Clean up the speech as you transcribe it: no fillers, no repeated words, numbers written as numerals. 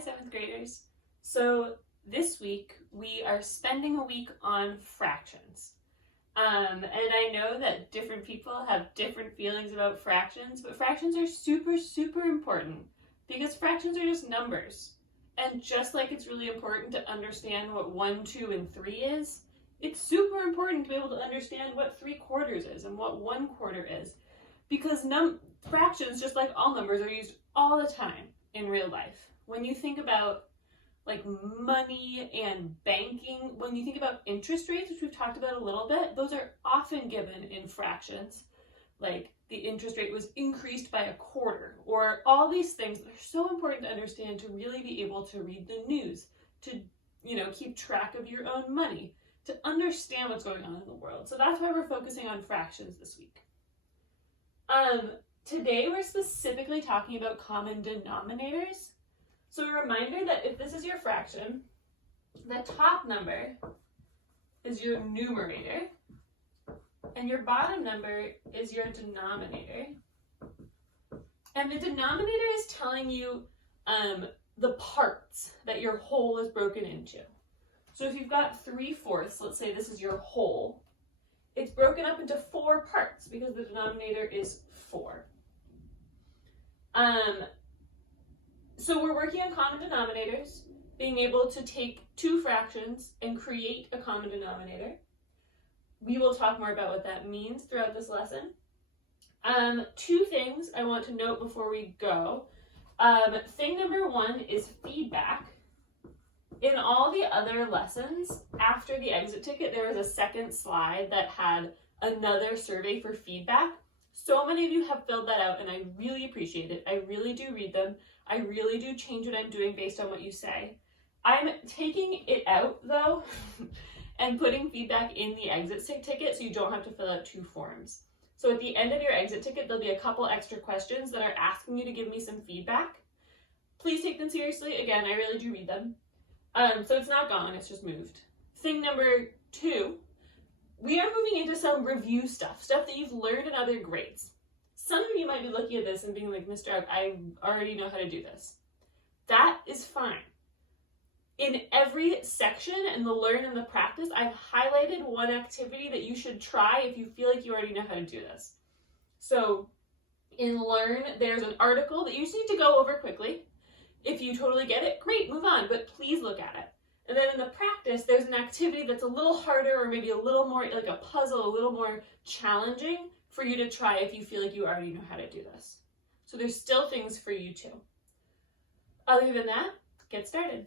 Hi, 7th graders. So this week we are spending a week on fractions. And I know that different people have different feelings about fractions, but fractions are super, super important because fractions are just numbers. And just like it's really important to understand what 1, 2, and 3 is, it's super important to be able to understand what 3/4 is and what 1/4 is. Because fractions, just like all numbers, are used all the time in real life. When you think about like money and banking, when you think about interest rates, which we've talked about a little bit, those are often given in fractions. Like the interest rate was increased by 1/4, or all these things that are so important to understand to really be able to read the news, to keep track of your own money, to understand what's going on in the world. So that's why we're focusing on fractions this week. Today we're specifically talking about common denominators. So a reminder that if this is your fraction, the top number is your numerator, and your bottom number is your denominator. And the denominator is telling you the parts that your whole is broken into. So if you've got 3/4, let's say this is your whole, it's broken up into 4 parts because the denominator is 4. So we're working on common denominators, being able to take 2 fractions and create a common denominator. We will talk more about what that means throughout this lesson. 2 things I want to note before we go. Thing number 1 is feedback. In all the other lessons, after the exit ticket, there was a second slide that had another survey for feedback. So many of you have filled that out, and I really appreciate it. I really do read them. I really do change what I'm doing based on what you say. I'm taking it out, though, and putting feedback in the exit ticket so you don't have to fill out 2 forms. So at the end of your exit ticket, there'll be a couple extra questions that are asking you to give me some feedback. Please take them seriously. Again, I really do read them. So it's not gone, it's just moved. Thing number 2, we are moving into some review stuff that you've learned in other grades. Some of you might be looking at this and being like, Mr. Oak, I already know how to do this. That is fine. In every section in the learn and the practice, I've highlighted one activity that you should try if you feel like you already know how to do this. So in learn, there's an article that you just need to go over quickly. If you totally get it, great, move on, but please look at it. And then in the practice, there's an activity that's a little harder or maybe a little more like a puzzle, a little more challenging for you to try if you feel like you already know how to do this. So there's still things for you too. Other than that, get started.